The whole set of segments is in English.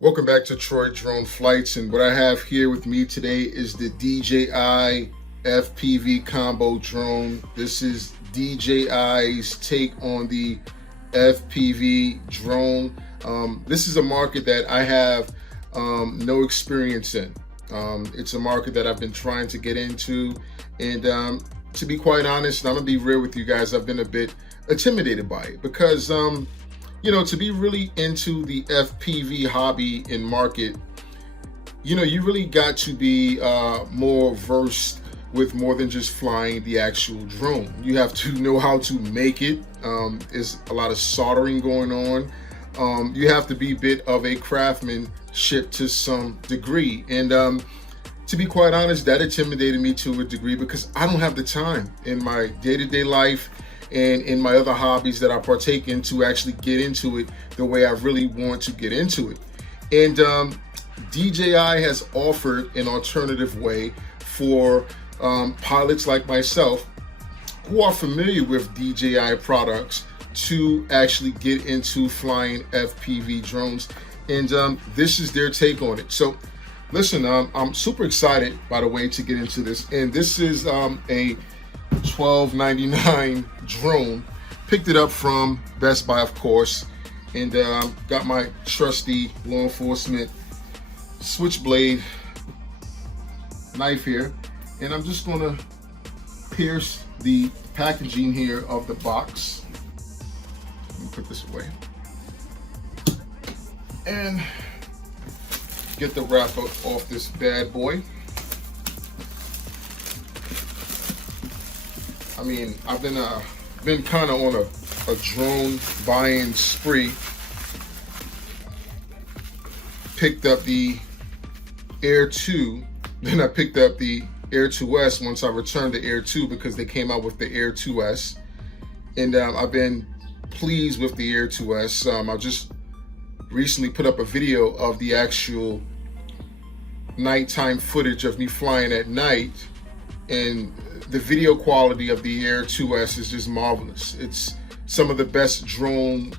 Welcome back to Troy Drone Flights, and what I have here with me today is the DJI FPV Combo drone. This is DJI's take on the FPV drone. This is a market that I have no experience in. It's a market that I've been trying to get into, and to be quite honest, and I'm gonna be real with you guys, I've been a bit intimidated by it because to be really into the FPV hobby and market, you really got to be more versed with more than just flying the actual drone. You have to know how to make it. There's a lot of soldering going on. You have to be a bit of a craftsmanship to some degree. And to be quite honest, that intimidated me to a degree because I don't have the time in my day-to-day life and in my other hobbies that I partake in to actually get into it the way I really want to get into it. And DJI has offered an alternative way for pilots like myself who are familiar with DJI products to actually get into flying FPV drones. And this is their take on it. So listen, I'm super excited, by the way, to get into this. And this is a $12.99 drone. Picked it up from Best Buy, of course, and got my trusty law enforcement switchblade knife here, and I'm just gonna pierce the packaging here of the box. Let me put this away and get the wrapper off this bad boy. I mean, I've been kind of on a drone buying spree. Picked up the Air 2, then I picked up the Air 2S once I returned the Air 2 because they came out with the Air 2S. And I've been pleased with the Air 2S. I just recently put up a video of the actual nighttime footage of me flying at night, and the video quality of the Air 2S is just marvelous. It's some of the best drone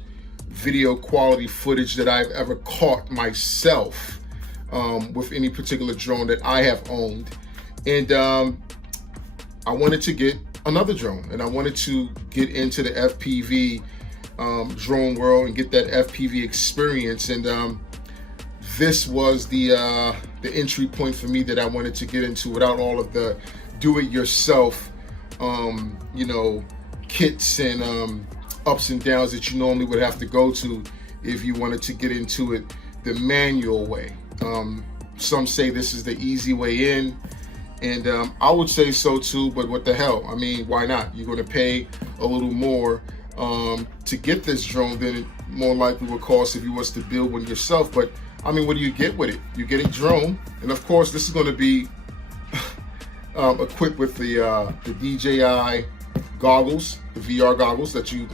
video quality footage that I've ever caught myself with any particular drone that I have owned. And I wanted to get another drone, and I wanted to get into the FPV drone world and get that FPV experience. And this was the entry point for me that I wanted to get into without all of the do-it-yourself, kits and ups and downs that you normally would have to go to if you wanted to get into it the manual way. Some say this is the easy way in, and I would say so too, but what the hell? I mean, why not? You're gonna pay a little more to get this drone than it more likely would cost if you was to build one yourself. But I mean, what do you get with it? You get a drone, and of course this is gonna be equipped with the DJI goggles, the VR goggles that you,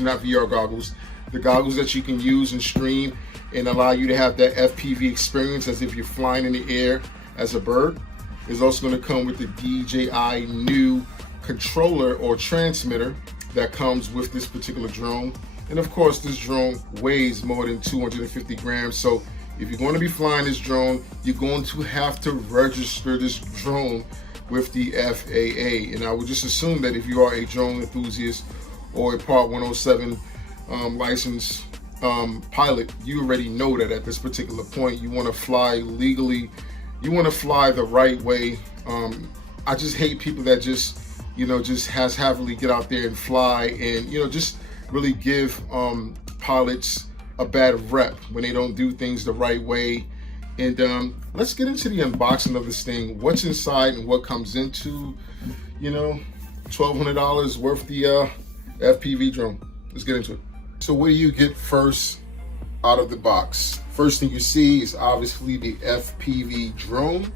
not VR goggles, the goggles that you can use and stream and allow you to have that FPV experience as if you're flying in the air as a bird. It's also going to come with the DJI new controller or transmitter that comes with this particular drone. And of course, this drone weighs more than 250 grams. So if you're going to be flying this drone, you're going to have to register this drone with the FAA. And I would just assume that if you are a drone enthusiast or a Part 107 licensed pilot, you already know that at this particular point, you want to fly legally, you want to fly the right way. I just hate people that just heavily get out there and fly and, just really give pilots a bad rep when they don't do things the right way. And let's get into the unboxing of this thing. What's inside and what comes into, $1,200 worth the FPV drone. Let's get into it. So what do you get first out of the box? First thing you see is obviously the FPV drone.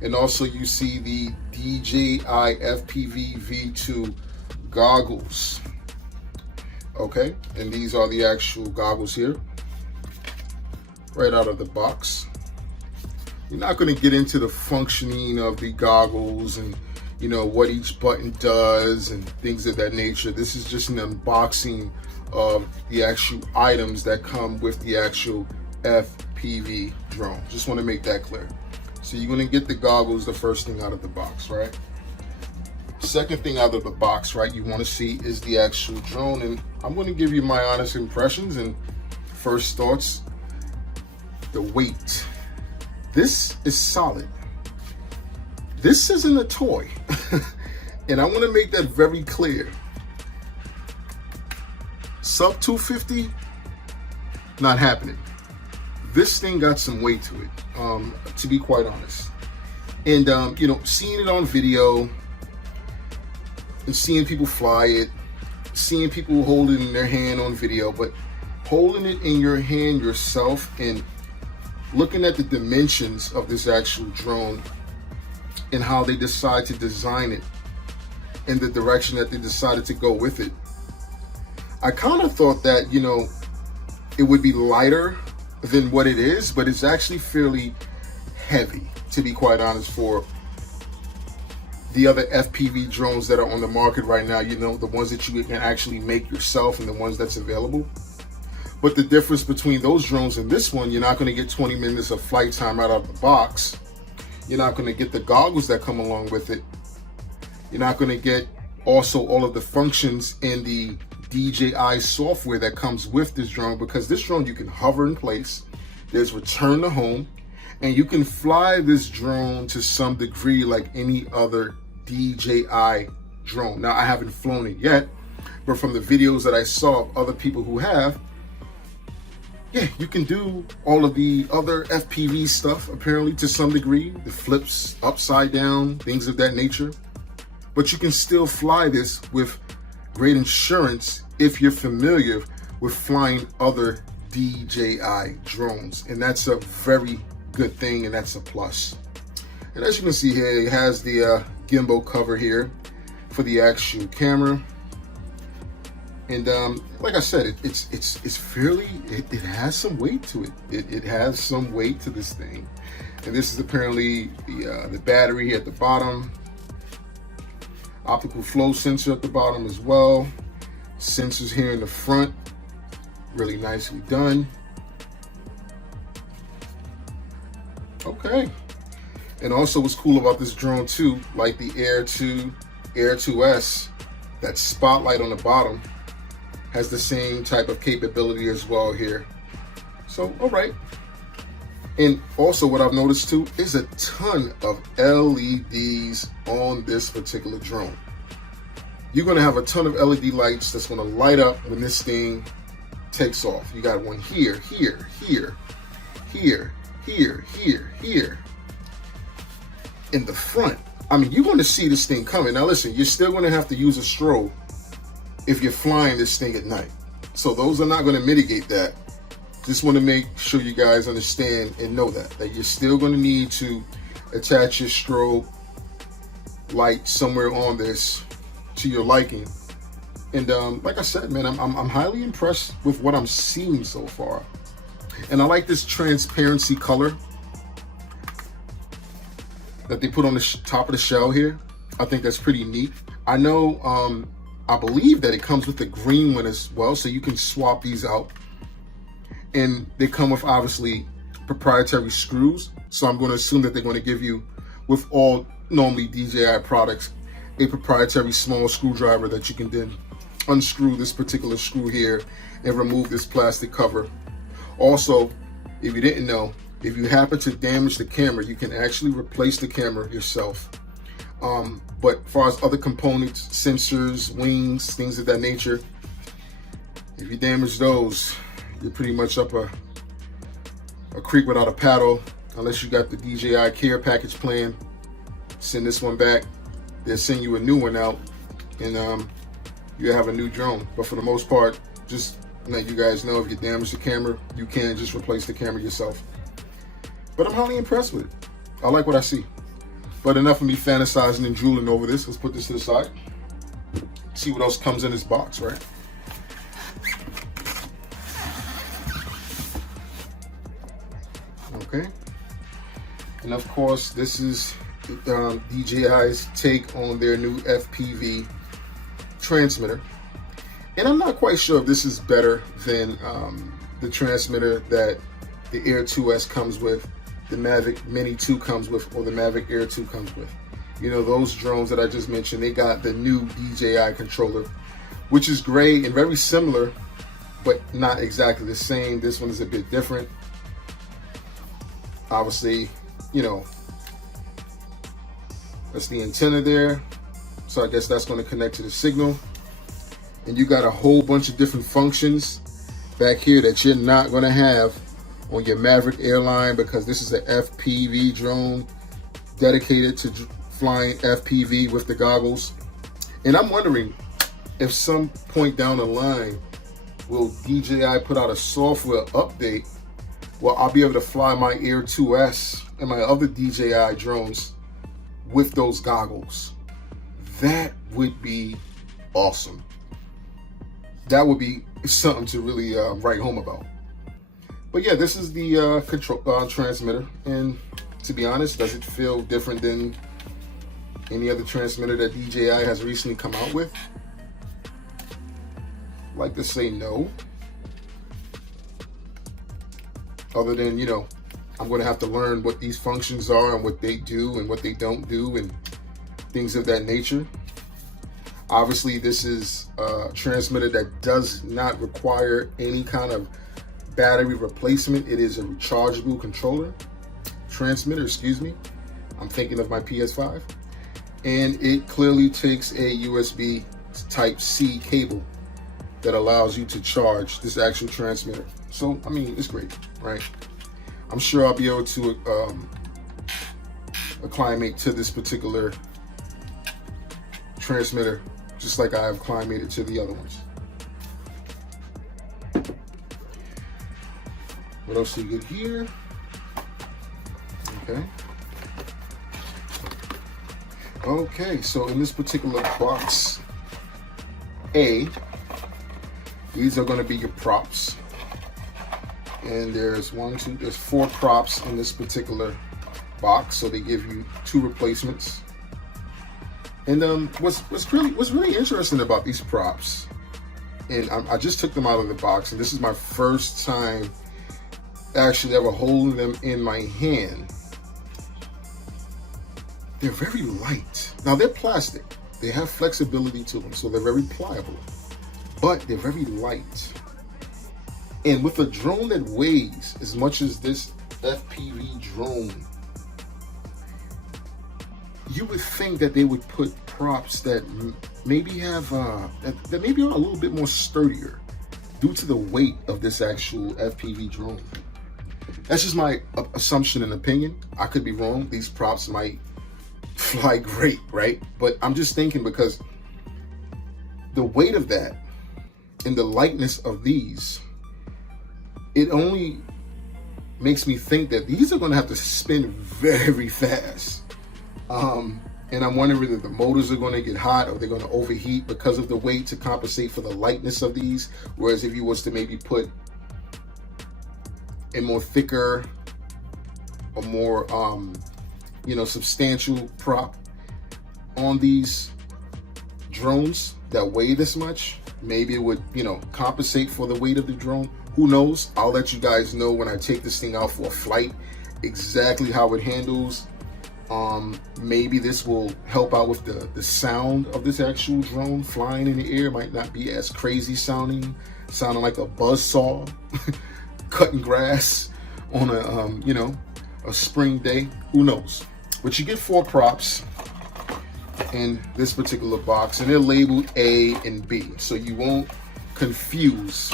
And also you see the DJI FPV V2 goggles. Okay, and these are the actual goggles here, right out of the box. We're not going to get into the functioning of the goggles and what each button does and things of that nature. This is just an unboxing of the actual items that come with the actual FPV drone. Just want to make that clear. So you're going to get the goggles, the first thing out of the box, right? Second thing out of the box, right, you want to see is the actual drone. And I'm going to give you my honest impressions and first thoughts. The weight. This is solid. This isn't a toy. And I want to make that very clear. Sub 250, not happening. This thing got some weight to it, to be quite honest. And, you know, seeing it on video and seeing people fly it, seeing people hold it in their hand on video, but holding it in your hand yourself and looking at the dimensions of this actual drone and how they decide to design it and the direction that they decided to go with it. I kind of thought that, you know, it would be lighter than what it is, but it's actually fairly heavy, to be quite honest, for the other FPV drones that are on the market right now, you know, the ones that you can actually make yourself and the ones that's available. But the difference between those drones and this one, you're not going to get 20 minutes of flight time right out of the box. You're not going to get the goggles that come along with it. You're not going to get also all of the functions in the DJI software that comes with this drone, because this drone you can hover in place, there's return to home, and you can fly this drone to some degree like any other DJI drone. Now, I haven't flown it yet, but from the videos that I saw of other people who have, yeah, you can do all of the other FPV stuff apparently to some degree, the flips upside down, things of that nature. But you can still fly this with great insurance if you're familiar with flying other DJI drones. And that's a very good thing, and that's a plus. And as you can see here, it has the gimbal cover here for the actual camera. And like I said, it's fairly, it has some weight to it. It has some weight to this thing. And this is apparently the battery here at the bottom. Optical flow sensor at the bottom as well. Sensors here in the front, really nicely done. Okay. And also what's cool about this drone too, like the Air 2, Air 2S, that spotlight on the bottom has the same type of capability as well here. So, all right. And also what I've noticed too is a ton of LEDs on this particular drone. You're gonna have a ton of LED lights that's gonna light up when this thing takes off. You got one here, here, here, here, here, here, here. In the front, I mean, you're gonna see this thing coming. Now listen, you're still gonna have to use a strobe if you're flying this thing at night. So those are not gonna mitigate that. Just wanna make sure you guys understand and know that you're still gonna need to attach your strobe light somewhere on this to your liking. And like I said, man, I'm highly impressed with what I'm seeing so far. And I like this transparency color that they put on the top of the shell here. I think that's pretty neat. I know, I believe that it comes with the green one as well, so you can swap these out. And they come with obviously proprietary screws. So I'm going to assume that they're going to give you, with all normally DJI products, a proprietary small screwdriver that you can then unscrew this particular screw here and remove this plastic cover. Also, if you didn't know, if you happen to damage the camera, you can actually replace the camera yourself. But as far as other components, sensors, wings, things of that nature, if you damage those, you're pretty much up a creek without a paddle, unless you got the DJI care package plan. Send this one back, they'll send you a new one out, and you have a new drone. But for the most part, just let you guys know, if you damage the camera, you can just replace the camera yourself. But I'm highly impressed with it. I like what I see. But enough of me fantasizing and drooling over this. Let's put this to the side. See what else comes in this box, right? Okay. And of course, this is DJI's take on their new FPV transmitter. And I'm not quite sure if this is better than the transmitter that the Air 2S comes with, the Mavic Mini 2 comes with, or the Mavic Air 2 comes with. You know, those drones that I just mentioned, they got the new DJI controller, which is great and very similar, but not exactly the same. This one is a bit different. Obviously, you know, that's the antenna there. So I guess that's going to connect to the signal. And you got a whole bunch of different functions back here that you're not going to have on your Maverick airline, because this is an FPV drone dedicated to flying FPV with the goggles. And I'm wondering if some point down the line, will DJI put out a software update where I'll be able to fly my Air 2S and my other DJI drones with those goggles. That would be awesome. That would be something to really write home about. But yeah, this is the control transmitter, and to be honest, does it feel different than any other transmitter that DJI has recently come out with? I'd like to say no. Other than, you know, I'm going to have to learn what these functions are and what they do and what they don't do and things of that nature. Obviously, this is a transmitter that does not require any kind of battery replacement. It is a rechargeable transmitter, excuse me. I'm thinking of my PS5. And it clearly takes a USB Type-C cable that allows you to charge this actual transmitter. So, I mean, it's great, right? I'm sure I'll be able to acclimate to this particular transmitter, just like I have acclimated to the other ones. What else do you get here? Okay, so in this particular box A, these are going to be your props. And there's there's 4 props in this particular box, so they give you 2 replacements. And what's really interesting about these props, and I just took them out of the box, and this is my first time actually ever holding them in my hand. They're very light. Now, they're plastic. They have flexibility to them, so they're very pliable, but they're very light. And with a drone that weighs as much as this FPV drone, you would think that they would put props that maybe have that maybe are a little bit more sturdier due to the weight of this actual FPV drone. That's just my assumption and opinion. I could be wrong. These props might fly great, right? But I'm just thinking, because the weight of that and the lightness of these, it only makes me think that these are going to have to spin very fast. And I'm wondering whether the motors are going to get hot, or they're going to overheat because of the weight to compensate for the lightness of these. Whereas if you was to maybe put a more thicker, a more substantial prop on these drones that weigh this much, maybe it would, compensate for the weight of the drone. Who knows? I'll let you guys know when I take this thing out for a flight exactly how it handles. Maybe this will help out with the sound of this actual drone flying in the air. Might not be as crazy sounding like a buzz saw cutting grass on a spring day. Who knows? But you get 4 props in this particular box, and they're labeled A and B, so you won't confuse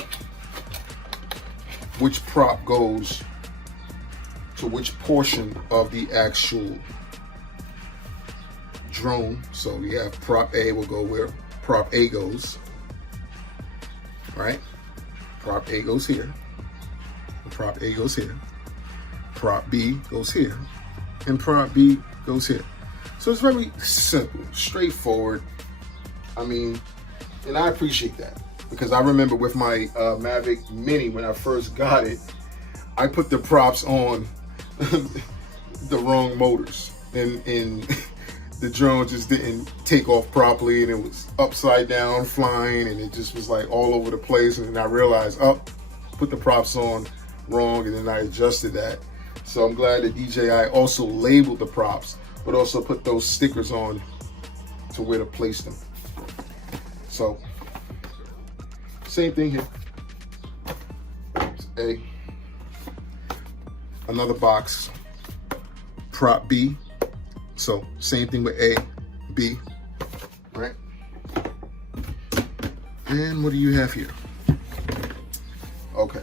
which prop goes to which portion of the actual drone. So we have prop A will go where prop A goes, right? Prop A goes here, prop A goes here, prop B goes here, and prop B goes here. So it's very simple, straightforward. I mean, and I appreciate that, because I remember with my Mavic Mini, when I first got it, I put the props on the wrong motors, and the drone just didn't take off properly, and it was upside down flying, and it just was like all over the place. And then I realized, put the props on wrong, and then I adjusted that. So I'm glad that DJI also labeled the props, but also put those stickers on to where to place them. So same thing here. A, another box, prop B. So same thing with A, B, right? And what do you have here? Okay.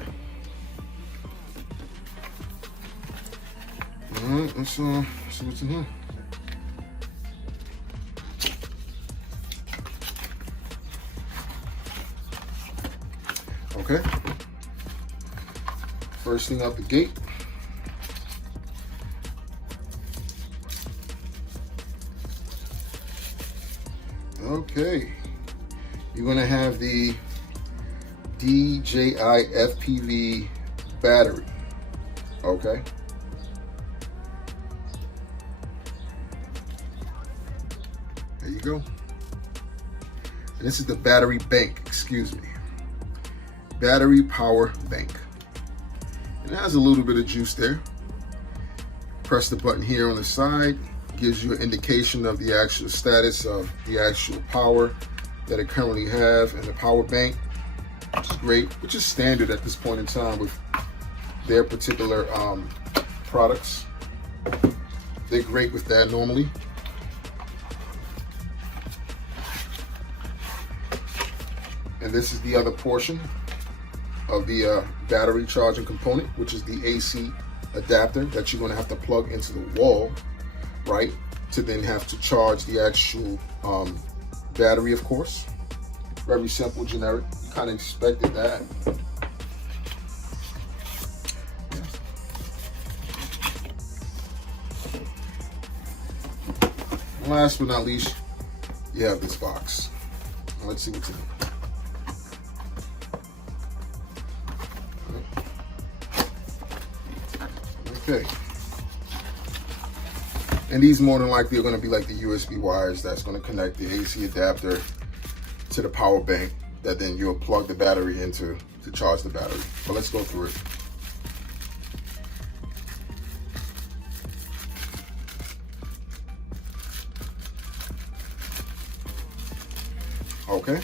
All right, let's see what's in here. Okay. First thing out the gate. Okay. You're gonna have the DJI FPV battery. Okay. There you go. And this is the battery bank, excuse me. Battery power bank. And it has a little bit of juice there. Press the button here on the side. Gives you an indication of the actual status of the actual power that it currently have in the power bank, which is great, which is standard at this point in time with their particular products. They're great with that normally. And this is the other portion of the battery charging component, which is the AC adapter that you're going to have to plug into the wall, right, to then have to charge the actual battery, of course. Very simple, generic. You kind of expected that. And last but not least, you have this box. Let's see what's in it. Okay. And these more than likely are going to be like the USB wires that's going to connect the AC adapter to the power bank that then you'll plug the battery into to charge the battery. But let's go through it. Okay.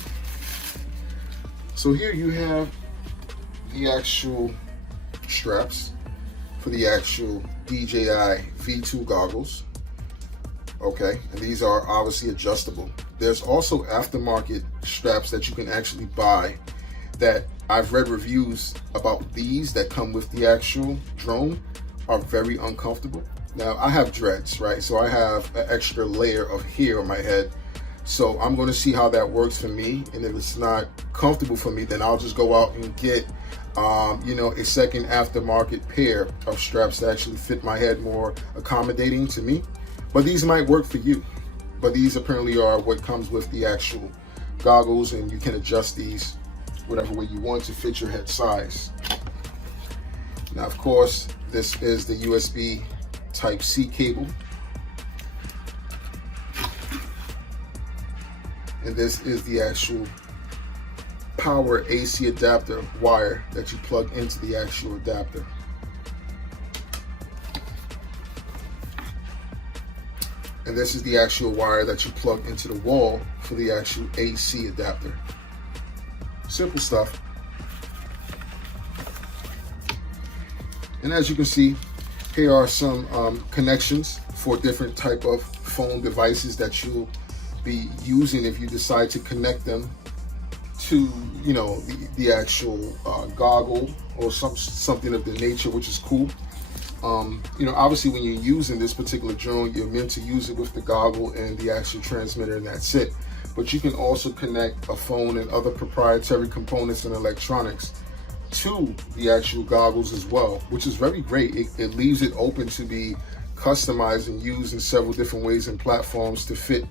So here you have the actual straps for the actual DJI V2 goggles. Okay, and these are obviously adjustable. There's also aftermarket straps that you can actually buy that I've read reviews about. These that come with the actual drone are very uncomfortable. Now I have dreads, right? So I have an extra layer of hair on my head. So I'm going to see how that works for me. And if it's not comfortable for me, then I'll just go out and get a second aftermarket pair of straps that actually fit my head more accommodating to me. But these might work for you. But these apparently are what comes with the actual goggles, and you can adjust these whatever way you want to fit your head size. Now, of course, this is the USB Type-C cable. And this is the actual power AC adapter wire that you plug into the actual adapter. And this is the actual wire that you plug into the wall for the actual AC adapter. Simple stuff. And as you can see, here are some connections for different type of phone devices that you'll be using if you decide to connect them to, the actual goggle or something of the nature, which is cool. Obviously when you're using this particular drone, you're meant to use it with the goggle and the actual transmitter, and that's it. But you can also connect a phone and other proprietary components and electronics to the actual goggles as well, which is very great. It leaves it open to be customized and used in several different ways and platforms to fit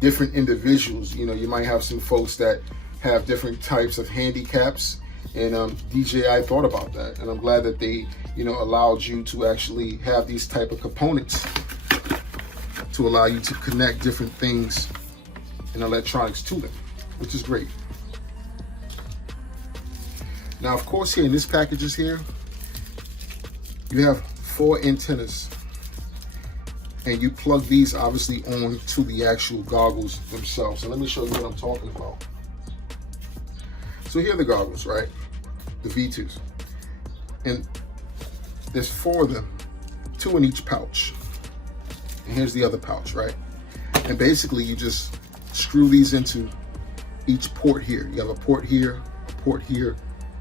different individuals. You might have some folks that have different types of handicaps, and DJI thought about that, and I'm glad that they allowed you to actually have these type of components to allow you to connect different things and electronics to them, which is great. Now, of course, here in this packages here, you have 4 antennas, and you plug these obviously on to the actual goggles themselves. So let me show you what I'm talking about. So here are the goggles, right? The V2s. And there's 4 of them, 2 in each pouch. And here's the other pouch, right? And basically you just screw these into each port here. You have a port here, a port here,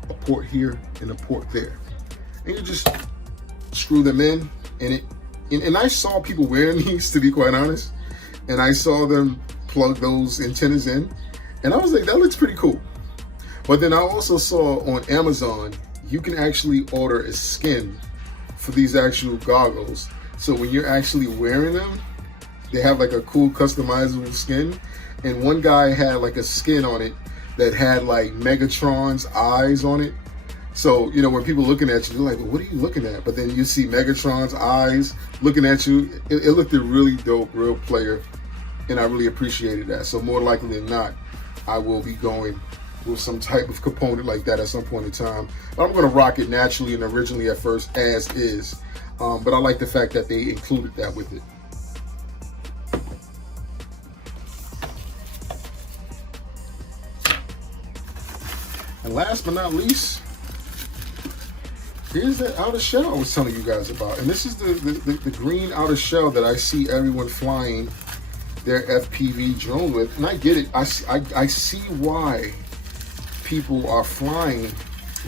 a port here, and a port there. And you just screw them in, and I saw people wearing these, to be quite honest, and I saw them plug those antennas in, and I was like, that looks pretty cool. But then I also saw on Amazon, you can actually order a skin for these actual goggles. So when you're actually wearing them, they have like a cool customizable skin. And one guy had like a skin on it that had like Megatron's eyes on it. So, you know, when people looking at you, they're like, well, what are you looking at? But then you see Megatron's eyes looking at you. It looked a really dope, real player. And I really appreciated that. So more likely than not, I will be going with some type of component like that at some point in time. But I'm gonna rock it naturally and originally at first as is. But I like the fact that they included that with it. And last but not least, here's the outer shell I was telling you guys about. And this is the green outer shell that I see everyone flying their FPV drone with. And I get it. I see why people are flying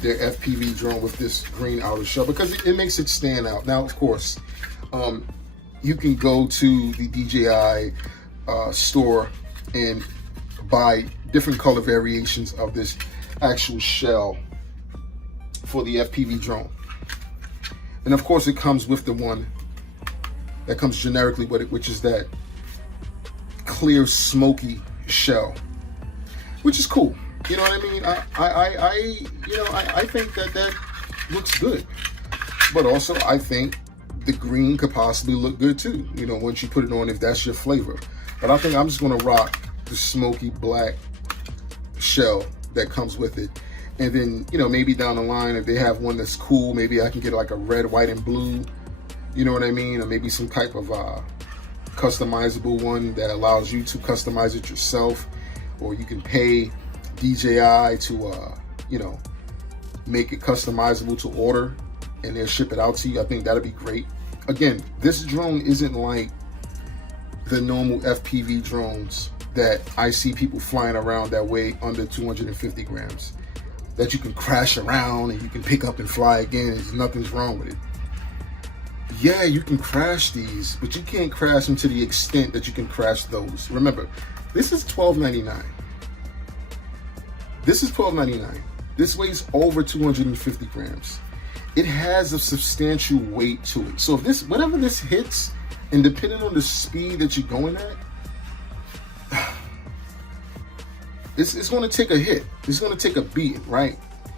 their FPV drone with this green outer shell, because it makes it stand out. Now, of course, you can go to the DJI store and buy different color variations of this actual shell for the FPV drone. And of course it comes with the one that comes generically with it, which is that clear smoky shell, which is cool. You know what I mean? I think that looks good, but also I think the green could possibly look good too, you know, once you put it on, if that's your flavor. But I think I'm just gonna rock the smoky black shell that comes with it. And then, you know, maybe down the line, if they have one that's cool, maybe I can get like a red, white, and blue, you know what I mean? Or maybe some type of customizable one that allows you to customize it yourself, or you can pay DJI to, you know, make it customizable to order and they'll ship it out to you. I think that'd be great. Again, this drone isn't like the normal FPV drones that I see people flying around that weigh under 250 grams, that you can crash around and you can pick up and fly again and nothing's wrong with it. Yeah, you can crash these, but you can't crash them to the extent that you can crash those. Remember, this is $12.99. This is $12.99. This weighs over 250 grams. It has a substantial weight to it. So if this, whenever this hits, and depending on the speed that you're going at, it's going to take a hit. It's going to take a beating, right?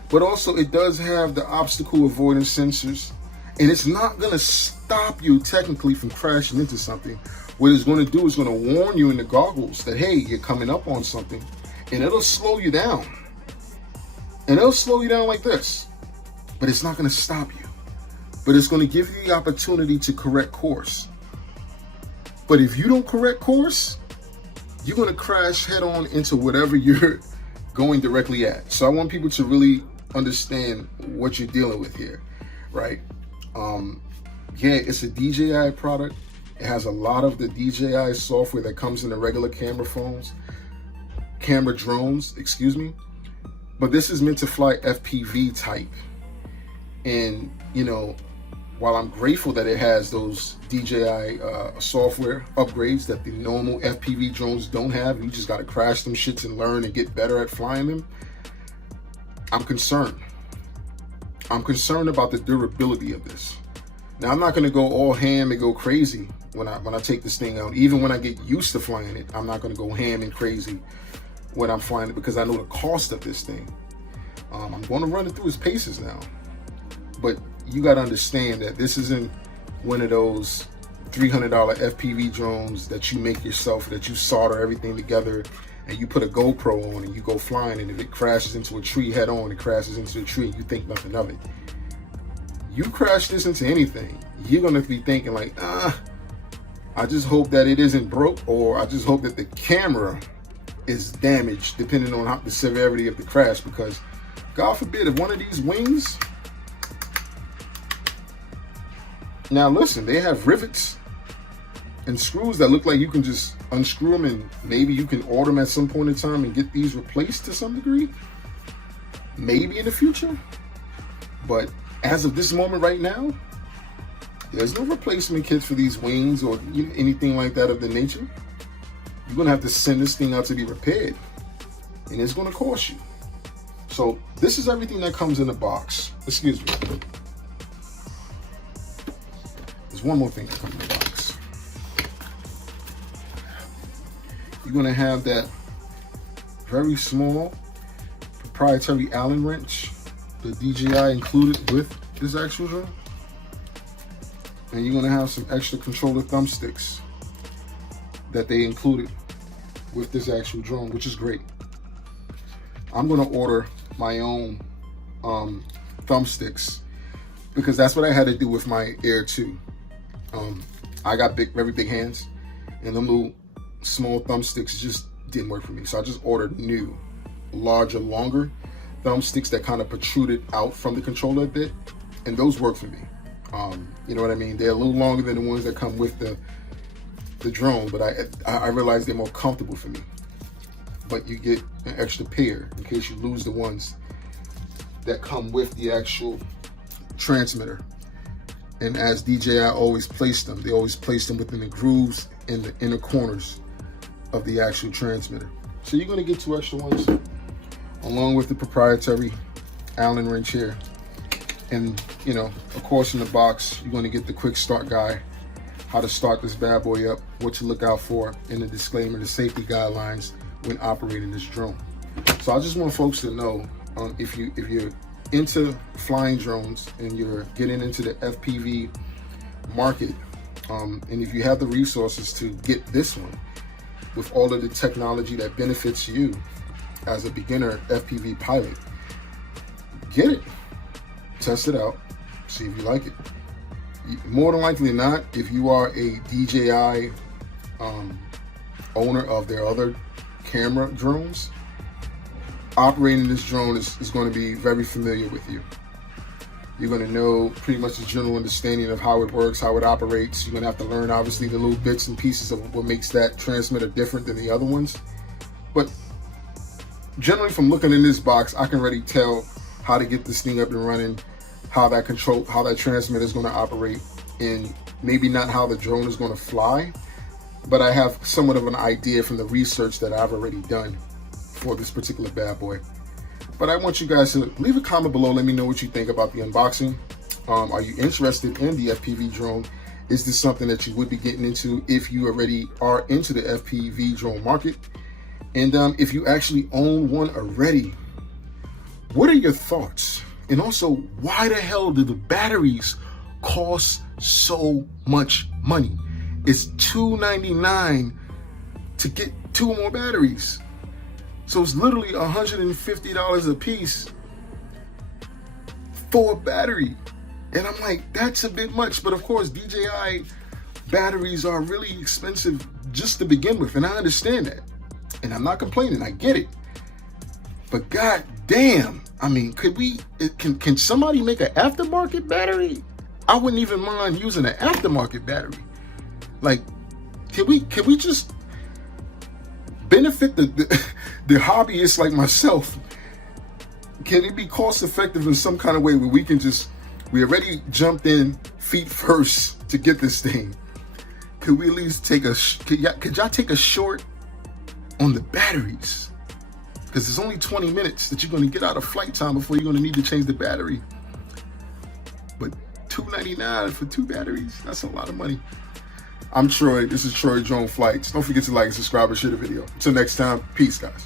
But also it does have the obstacle avoidance sensors, and it's not going to stop you technically from crashing into something. What it's going to do is going to warn you in the goggles that, hey, you're coming up on something, and it'll slow you down. And it'll slow you down like this, but it's not going to stop you. But it's going to give you the opportunity to correct course. But if you don't correct course, you're going to crash head on into whatever you're going directly at. So I want people to really understand what you're dealing with here, right? Yeah, it's a DJI product. It has a lot of the DJI software that comes in the regular camera drones, excuse me. But this is meant to fly FPV type. And, you know, while I'm grateful that it has those DJI software upgrades that the normal FPV drones don't have, you just got to crash them shits and learn and get better at flying them, I'm concerned. I'm concerned about the durability of this. Now, I'm not going to go all ham and go crazy when I take this thing out. Even when I get used to flying it, I'm not going to go ham and crazy when I'm flying it, because I know the cost of this thing. I'm going to run it through its paces now. But you got to understand that this isn't one of those $300 FPV drones that you make yourself, that you solder everything together and you put a GoPro on and you go flying, and if it crashes into a tree head on, it crashes into a tree and you think nothing of it. you crash this into anything, you're gonna be thinking like, I just hope that it isn't broke, or I just hope that the camera is damaged, depending on the severity of the crash, because God forbid if one of these wings, now listen, they have rivets and screws that look like you can just unscrew them, and maybe you can order them at some point in time and get these replaced to some degree, maybe in the future. But as of this moment right now, there's no replacement kits for these wings or anything like that of the nature. You're gonna have to send this thing out to be repaired, and it's gonna cost you. So this is everything that comes in the box. Excuse me. There's one more thing that comes in the box. You're gonna have that very small proprietary Allen wrench, the DJI included with this actual drone. And you're gonna have some extra controller thumbsticks that they included with this actual drone, which is great. I'm gonna order my own thumbsticks, because that's what I had to do with my Air 2. I got very big hands, and them little small thumbsticks just didn't work for me. So I just ordered new, larger, longer thumbsticks that kind of protruded out from the controller a bit, and those work for me. You know what I mean? They're a little longer than the ones that come with the drone, but I realize they're more comfortable for me. But you get an extra pair in case you lose the ones that come with the actual transmitter. And as DJI always placed them, they always place them within the grooves in the inner corners of the actual transmitter. So you're gonna get 2 extra ones, along with the proprietary Allen wrench here. And you know, of course, in the box, you're gonna get the quick start guide, how to start this bad boy up, what to look out for in the disclaimer, the safety guidelines when operating this drone. So I just want folks to know, if you're into flying drones and you're getting into the FPV market, and if you have the resources to get this one with all of the technology that benefits you as a beginner FPV pilot, get it, test it out, see if you like it. More than likely not, if you are a DJI owner of their other camera drones, operating this drone is going to be very familiar with you. You're going to know pretty much the general understanding of how it works, how it operates. You're going to have to learn, obviously, the little bits and pieces of what makes that transmitter different than the other ones. But generally, from looking in this box, I can already tell how to get this thing up and running, how that transmitter is going to operate, and maybe not how the drone is going to fly, but I have somewhat of an idea from the research that I've already done for this particular bad boy. But I want you guys to leave a comment below. Let me know what you think about the unboxing. Are you interested in the FPV drone? Is this something that you would be getting into if you already are into the FPV drone market? And if you actually own one already, what are your thoughts? And also, why the hell do the batteries cost so much money? It's $299 to get 2 more batteries. So it's literally $150 a piece for a battery. And I'm like, that's a bit much. But of course, DJI batteries are really expensive just to begin with. And I understand that. And I'm not complaining, I get it. But god damn, I mean, can somebody make an aftermarket battery? I wouldn't even mind using an aftermarket battery. Like, can we just benefit the hobbyists like myself? Can it be cost effective in some kind of way where we already jumped in feet first to get this thing? Could we at least take could y'all take a short on the batteries? Because it's only 20 minutes that you're going to get out of flight time before you're going to need to change the battery. But $299 for 2 batteries, that's a lot of money. I'm Troy, this is Troy Drone Flights. Don't forget to like and subscribe and share the video. Until next time, peace guys.